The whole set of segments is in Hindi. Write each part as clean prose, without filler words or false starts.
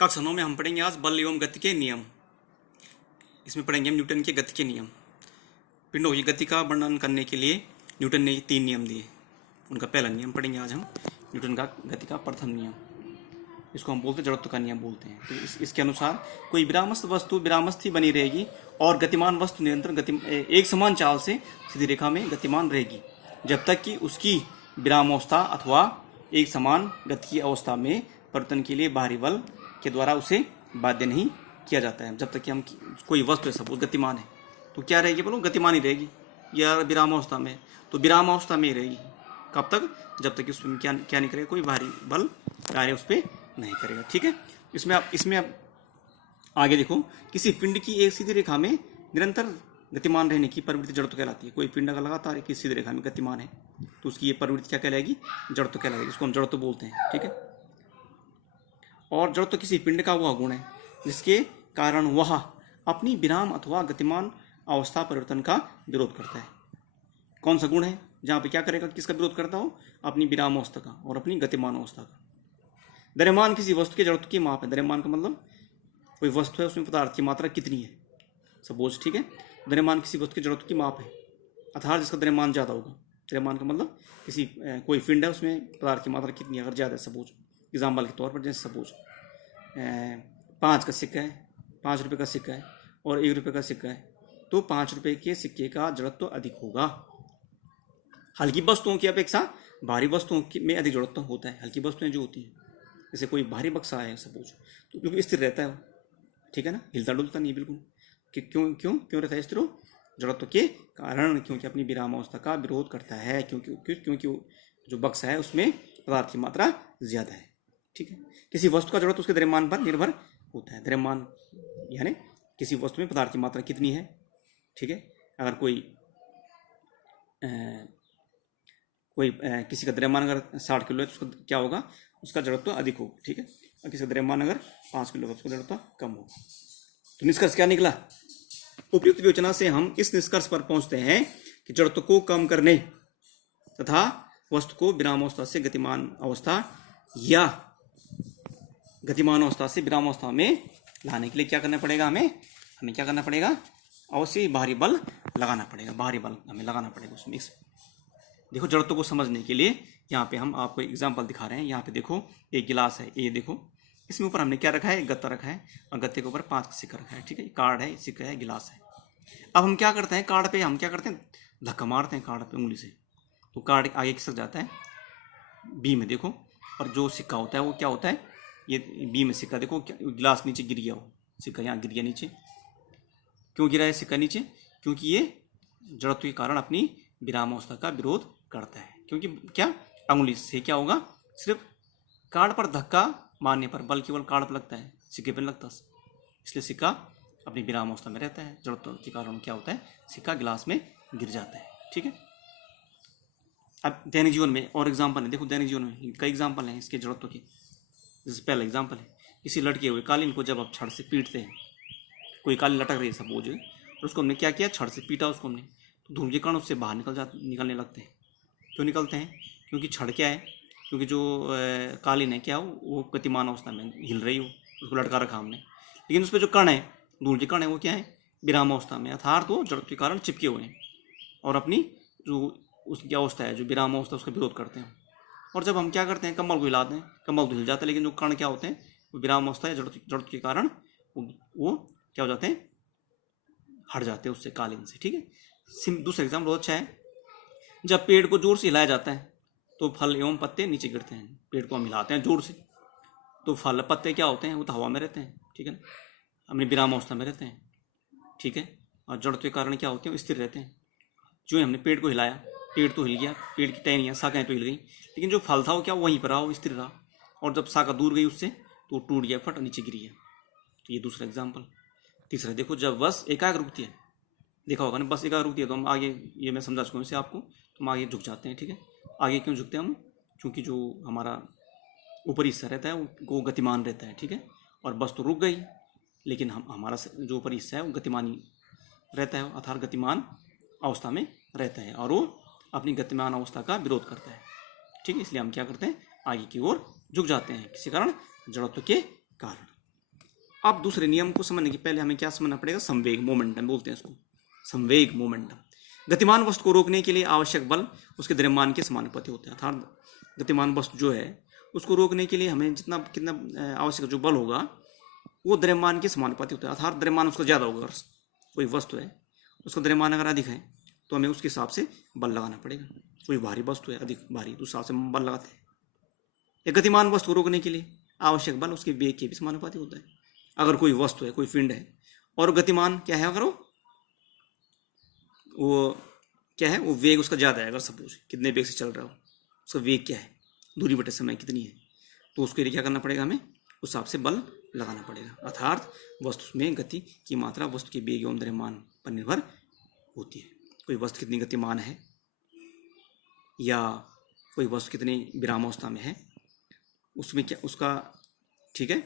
कक्षा 9 में हम पढ़ेंगे आज बल एवं गति के नियम। इसमें पढ़ेंगे हम न्यूटन के गति के नियम। पिंडों की गति का वर्णन करने के लिए न्यूटन ने 3 नियम दिए। उनका पहला नियम पढ़ेंगे आज हम, न्यूटन का गति का प्रथम नियम। इसको हम बोलते हैं जड़त्व का नियम बोलते हैं। तो इसके अनुसार कोई विरामस्थ वस्तु विरामस्थ ही बनी रहेगी और गतिमान वस्तु निरंतर एक समान चाल से सीधी रेखा में गतिमान रहेगी जब तक कि उसकी विरामावस्था अथवा एक समान गति की अवस्था में परिवर्तन के लिए बाहरी बल के द्वारा उसे बाध्य नहीं किया जाता है। जब तक कि हम कोई वस्तु है सपोज गतिमान है तो क्या रहेगी, बोलो गतिमान ही रहेगी। या विरामावस्था में तो विरामावस्था में ही रहेगी। कब तक? जब तक कि उसमें क्या नहीं करेगा, कोई बाहरी बल कार्य उस पर नहीं करेगा। ठीक है। इसमें आप आगे देखो, किसी पिंड की एक सीधी रेखा में निरंतर गतिमान रहने की प्रवृत्ति जड़त्व कहलाती है। कोई पिंड अगर लगातार एक सीधी रेखा में गतिमान है तो उसकी ये प्रवृत्ति क्या कहलाएगी? जड़त्व कहलाएगी। इसको हम जड़त्व बोलते हैं। ठीक है। और जड़त्व किसी पिंड का वह गुण है जिसके कारण वह अपनी विराम अथवा गतिमान अवस्था परिवर्तन का विरोध करता है। कौन सा गुण है जहाँ पे क्या करेगा, किसका विरोध करता हो? अपनी विराम अवस्था का और अपनी गतिमान अवस्था का। द्रव्यमान किसी वस्तु के जड़त्व की माप है। द्रव्यमान का मतलब कोई वस्तु है उसमें पदार्थ की मात्रा कितनी है सपोज। ठीक है। द्रव्यमान किसी वस्तु के जड़त्व की माप है अर्थात जिसका द्रव्यमान ज़्यादा होगा। द्रव्यमान का मतलब किसी कोई पिंड है उसमें पदार्थ की मात्रा कितनी है अगर ज़्यादा है सपोज। एग्जाम्पल के तौर पर जैसे सपोज 5 का सिक्का है, 5 रुपये का सिक्का है और 1 रुपये का सिक्का है तो 5 रुपये के सिक्के का जड़त्व अधिक होगा। हल्की वस्तुओं की अपेक्षा भारी वस्तुओं में अधिक जड़त्व होता है। हल्की वस्तुएं जो होती हैं जैसे कोई भारी बक्सा है सपोज तो क्योंकि स्थिर रहता है वो, ठीक है ना, हिलता डुलता नहीं बिल्कुल। क्यों क्यों क्यों रहता है स्थिर? जड़त्व के कारण, क्योंकि अपनी विरामावस्था का विरोध करता है। क्योंकि जो बक्सा है उसमें पदार्थ की मात्रा ज़्यादा है। ठीक है। किसी वस्तु का जड़त्व उसके द्रव्यमान पर निर्भर होता है। द्रव्यमान यानी किसी वस्तु में पदार्थ की मात्रा कितनी है। ठीक है। अगर किसी का द्रव्यमान अगर 60 किलो है तो उसका क्या होगा, उसका जड़त्व अधिक होगा। ठीक है। और किसी का द्रव्यमान अगर 5 किलो है तो उसका जड़त्व कम होगा। तो निष्कर्ष क्या निकला? उपयुक्त विवेचना से हम इस निष्कर्ष पर पहुंचते हैं कि जड़त्व को कम करने तथा वस्तु को विरामावस्था से गतिमान अवस्था या गतिमान अवस्था से विरामावस्था में लाने के लिए क्या करना पड़ेगा? हमें क्या करना पड़ेगा? अवश्य बाहरी बल लगाना पड़ेगा। बाहरी बल हमें लगाना पड़ेगा उसमें। देखो जड़त्व को समझने के लिए यहाँ पे हम आपको एग्जाम्पल दिखा रहे हैं। यहाँ पे देखो एक गिलास है, ये देखो इसमें ऊपर हमने क्या रखा है? गत्ता रखा है और गत्ते के ऊपर 5 का सिक्का रखा है। ठीक है। कार्ड है, सिक्का है, गिलास है। अब हम क्या करते हैं, कार्ड पे हम क्या करते हैं? धक्का मारते हैं कार्ड पे उंगली से तो कार्ड आगे खिसक जाता है बी में। देखो और जो सिक्का होता है वो क्या होता है? ये बी में सिक्का देखो, गिलास नीचे गिर गया, हो सिक्का यहाँ गिर गया नीचे। क्यों गिरा है सिक्का नीचे? क्योंकि ये जड़त्व के कारण अपनी विरामावस्था का विरोध करता है। क्योंकि क्या अंगुली से क्या होगा, सिर्फ कार्ड पर धक्का मारने पर बल केवल कार्ड पर लगता है, सिक्के पर लगता है। इसलिए सिक्का अपनी विरामावस्था में रहता है। जड़त्व के कारण क्या होता है? सिक्का गिलास में गिर जाता है। ठीक है। अब दैनिक जीवन में और एग्जाम्पल है। देखो दैनिक जीवन में कई एग्जाम्पल हैं इसके जड़त्व के। जैसे पहला एग्जाम्पल है, किसी लटके हुए कालीन को जब आप छड़ से पीटते हैं, कोई कालीन लटक रही है सपोज और उसको हमने क्या किया? छड़ से पीटा उसको हमने, तो धूल के कण उससे बाहर निकलने लगते हैं। क्यों निकलते हैं? क्योंकि छड़ क्या है, क्योंकि जो कालीन है क्या वो गतिमान अवस्था में हिल रही हो, उसको लटका रखा हमने। लेकिन उस पर जो कण है, धूल के कण है, वो क्या है? विराम अवस्था में अर्थात वो जड़त्व के कारण चिपके हुए हैं और अपनी जो उसकी अवस्था है, जो विराम अवस्था, उसका विरोध करते हैं। और जब हम क्या करते हैं, कंबल को हिलाते हैं, कंबल तो हिल जाता है लेकिन जो कण क्या होते हैं, वो विराम अवस्था है जड़त्व के कारण वो क्या हो जाते हैं? हट जाते हैं उससे, कालीन से। ठीक है। दूसरा एग्जाम्पल बहुत अच्छा है। जब पेड़ को जोर से हिलाया जाता है तो फल एवं पत्ते नीचे गिरते हैं। पेड़ को हम हिलाते हैं जोर से तो फल पत्ते क्या होते हैं? वो तो हवा में रहते हैं। ठीक है ना, अपनी विराम अवस्था में रहते हैं। ठीक है। और जड़त्व के कारण क्या होते हैं? स्थिर रहते हैं। जो हमने पेड़ को हिलाया, पेड़ तो हिल गया, पेड़ की टहनियाँ शाखाएँ तो हिल गई, लेकिन जो फल था वो क्या वहीं पर रहा, वो स्थिर रहा। और जब शाखा दूर गई उससे तो वो टूट गया, फट नीचे गिर गया। तो ये दूसरा एग्जाम्पल। तीसरा देखो, जब बस एकाग्र रुकती है, देखा होगा ना, बस एकाग्र रुकती है तो हम आगे, ये मैं समझा चुका हूँ इससे आपको, तो हम आगे झुक जाते हैं। ठीक है। आगे क्यों झुकते हैं हम? क्योंकि जो हमारा ऊपरी हिस्सा रहता है वो गतिमान रहता है। ठीक है। और बस तो रुक गई लेकिन हमारा जो ऊपरी हिस्सा है वो गतिमान ही रहता है, अर्थात गतिमान अवस्था में रहता है और वो अपनी गतिमान अवस्था का विरोध करता है। ठीक है। इसलिए हम क्या करते हैं? आगे की ओर झुक जाते हैं, किसी कारण? जड़त्व के कारण। अब दूसरे नियम को समझने के पहले हमें क्या समझना पड़ेगा, संवेग, मोमेंटम बोलते हैं इसको, संवेग, मोमेंटम। गतिमान वस्तु को रोकने के लिए आवश्यक बल उसके द्रव्यमान के समानुपाती होता है। अर्थात गतिमान वस्तु जो है उसको रोकने के लिए हमें जितना कितना आवश्यक जो बल होगा वो द्रव्यमान के समानुपाती होता है। अर्थात द्रव्यमान उसका ज़्यादा होगा, अगर कोई वस्तु है उसका द्रव्यमान अगर अधिक है तो हमें उसके हिसाब से बल लगाना पड़ेगा। कोई भारी वस्तु है अधिक भारी तो उस हिसाब से हम बल लगाते हैं। एक गतिमान वस्तु को रोकने के लिए आवश्यक बल उसके वेग के भी समानुपाती होता है। अगर कोई वस्तु है, कोई पिंड है और गतिमान क्या है, अगर वो क्या है, वो वेग उसका ज़्यादा है, अगर सपोज कितने वेग से चल रहा हो, उसका वेग क्या है, दूरी बटे समय कितनी है, तो उसके लिए क्या करना पड़ेगा, हमें उस हिसाब से बल लगाना पड़ेगा। अर्थात वस्तु में गति की मात्रा वस्तु के वेग एवं द्रव्यमान पर निर्भर होती है। कोई वस्तु कितनी गतिमान है या कोई वस्तु कितनी विरामावस्था में है, उसमें क्या उसका, ठीक है,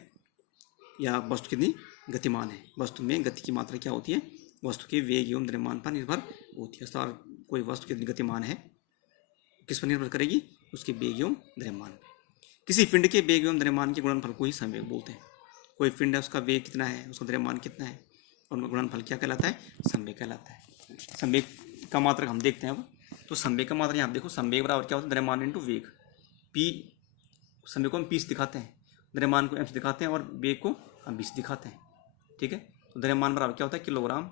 या वस्तु कितनी गतिमान है। वस्तु में गति की मात्रा क्या होती है, वस्तु के वेग एवं द्रव्यमान पर निर्भर होती है। अर्थात कोई वस्तु कितनी गतिमान है किस पर निर्भर करेगी, उसके वेग एवं द्रव्यमान पर। किसी पिंड के वेग एवं द्रव्यमान के गुणनफल को ही संवेग बोलते हैं। कोई पिंड है उसका वेग कितना है, उसका द्रव्यमान कितना है, और उनका गुणनफल क्या कहलाता है, संवेग कहलाता है। संवेग का मात्रक हम देखते हैं अब। तो संवेग का मात्रक यहाँ देखो, संवेग बराबर क्या होता है, द्रव्यमान इंटू वेग। पी, संवेग को हम पी से दिखाते हैं, द्रव्यमान को एम से दिखाते हैं और वेग को हम बी से दिखाते हैं। ठीक है, तो द्रव्यमान बराबर क्या होता है, किलोग्राम,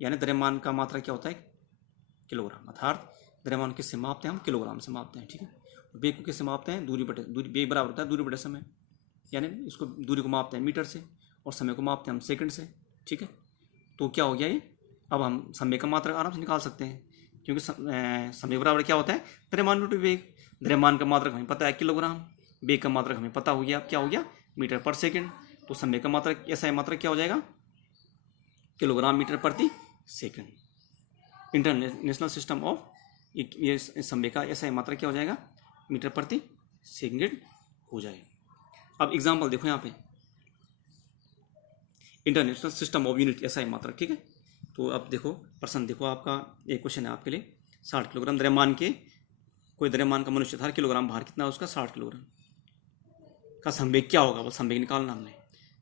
यानी द्रव्यमान का मात्रा क्या होता है, किलोग्राम। अर्थात द्रव्यमान किससे मापते हैं, हम किलोग्राम से मापते हैं। ठीक है, वेग को किससे मापते हैं, दूरी बटे दूरी। वेग बराबर होता है दूरी बटे समय, यानी इसको दूरी को मापते हैं मीटर से और समय को मापते हैं हम सेकंड से। ठीक है, तो क्या हो गया ये, अब हम समय का मात्रक आराम से निकाल सकते हैं, क्योंकि समय बराबर क्या होता है, द्रव्यमान इंटू वेग। द्रव्यमान का मात्रक हमें पता है किलोग्राम, वेग का मात्रक हमें पता हो गया, क्या हो गया, मीटर पर सेकंड। तो समय का मात्रक ऐसा मात्रक क्या हो जाएगा, किलोग्राम मीटर प्रति सेकंड। इंटरनेशनल सिस्टम ऑफ, ये समय का ऐसा मात्रक क्या हो जाएगा, मीटर प्रति सेकंड हो जाएगा। अब एग्जाम्पल देखो यहाँ पे, इंटरनेशनल सिस्टम ऑफ यूनिट ऐसा मात्रक। ठीक है, तो अब देखो प्रश्न देखो, आपका एक क्वेश्चन है आपके लिए, 60 किलोग्राम द्रव्यमान के, कोई द्रव्यमान का मनुष्य था, किलोग्राम भार कितना है उसका, 60 किलोग्राम का संवेग क्या होगा, वो संवेग निकालना हमने।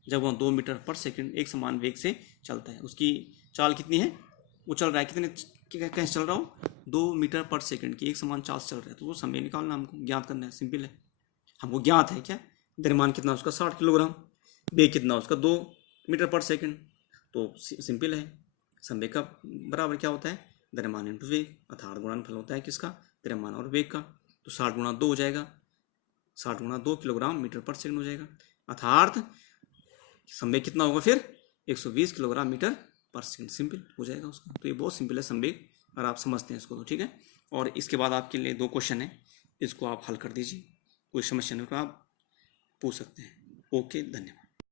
जब वह 2 मीटर पर सेकंड एक समान वेग से चलता है, उसकी चाल कितनी है, वो चल रहा है कितने कैसे चल रहा हो, 2 मीटर पर सेकंड की एक समान चाल से चल रहा है, तो वो संवेग निकालना हमको, ज्ञात करना है, सिंपल है। हमको ज्ञात है क्या, द्रव्यमान कितना उसका 60 किलोग्राम, वेग कितना उसका 2 मीटर पर सेकंड, तो सिंपल है। संवेग का बराबर क्या होता है, द्रव्यमान इंटू वेग, अर्थात गुणनफल होता है किसका, द्रव्यमान और वेग का। तो 60 गुणा 2 हो जाएगा, 60 गुणा 2 किलोग्राम मीटर पर सेकंड हो जाएगा। अर्थात संवेग कितना होगा फिर, 120 किलोग्राम मीटर पर सेकंड, सिंपल हो जाएगा उसका। तो ये बहुत सिंपल है संवेग, अगर आप समझते हैं इसको तो। ठीक है, और इसके बाद आपके लिए 2 क्वेश्चन है, इसको आप हल कर दीजिए, कोई समस्या नहीं तो आप पूछ सकते हैं। ओके, धन्यवाद।